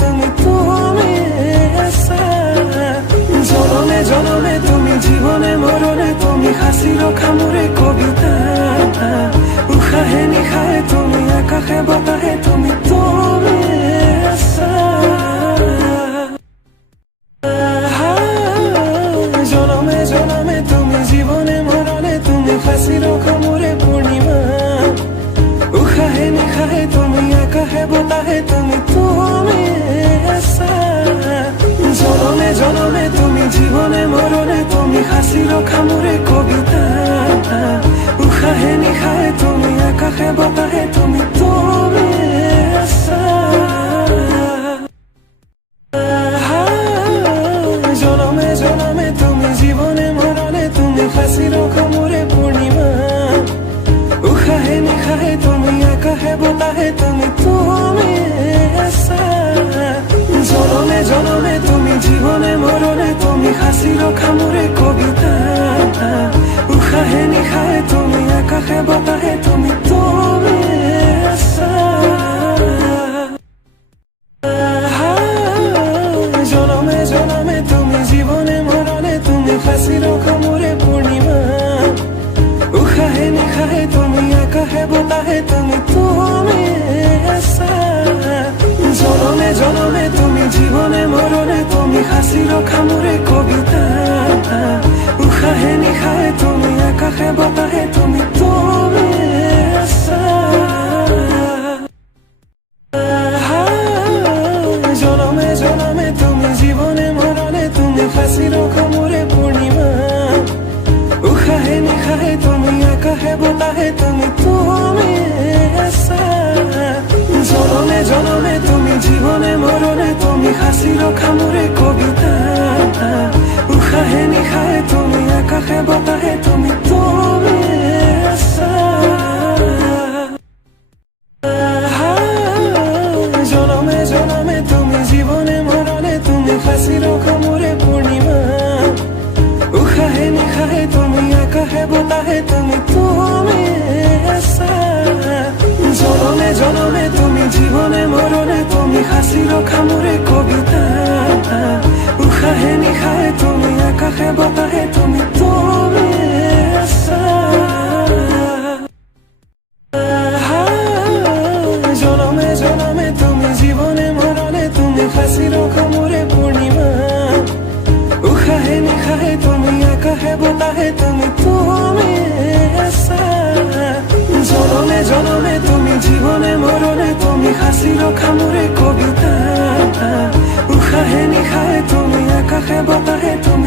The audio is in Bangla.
তুমি তুমি আসা। জনমে জনমে তুমি জীবনে মরণে তুমি হাসির খামুরে কবিতা। উশাহে নিশাহে তুমি আকাশে বতাহে তুমি তুমি আসা। জনমে জনমে তুমি জীবনে মরণে তুমি হাসির খামুরে পূর্ণিমা। উশাহে নিশাহে তুমি আকাশে বতাহে তুমি তুমি আসা। জনমে জনমে তুমি জীবনে মরণে তুমি হাসির খামুরে কবিতা। উশাহে নিশাহে তুমি আকাশে বতাহে তুমি তুমি আসা। জনমে জনমে তুমি জীবনে মরণে তুমি হাসির খামুরে পূর্ণিমা। উশাহে নিশাহে তুমি আকাশে বতাহে তুমি তুমি আসা। জনমে জনমে তুমি জীবনে মরণে তুমি হাসির খামুরে কবিতা। উশাহে নিশাহে তুমি আকাশে বতাহে তুমি তুমি আসা। জনমে জনমে তুমি জীবনে মরণে তুমি হাসির খামুরে পূর্ণিমা। উশাহে নিশাহে তুমি আকাশে বতাহে তুমি তুমি আসা। জনমে জনমে তুমি জীবনে মরণে তুমি হাসির খামুরে কবিতা। উশাহে নিশাহে তুমি আকাশে বতাহে তুমি তুমি আসা। জনমে জনমে তুমি জীবনে মরণে তুমি হাসির খামুরে পূর্ণিমা। উশাহে নিশাহে তুমি আকাশে বতাহে তুমি তুমি আসা। জনমে জনমে তুমি জীবনে মরণে তুমি হাসির খামুরে কবিতা। উশাহে নিশাহে তুমি আকাশে বতাহে তুমি তুমি আসা। জনমে জনমে তুমি জীবনে মরণে তুমি হাসির খামুরে পূর্ণিমা। উশাহে নিশাহে তুমি আকাশে বতাহে তুমি তুমি আসা। জনমে জনমে তুমি জীবনে মরণে তুমি হাসির খামুরে কবিতা। উশাহে নিশাহে তুমি আকাশে বতাহে তুমি তুমি আসা। জনমে জনমে তুমি জীবনে মরণে তুমি হাসির খামুরে পূর্ণিমা। উশাহে নিশাহে তুমি আকাশে বতাহে তুমি তুমি আসা। জনমে জনমে তুমি জীবনে মরণে তুমি হাসির খামুরে কবিতা। উশাহে নিশাহে তুমি আকাশে বতাহে তুমি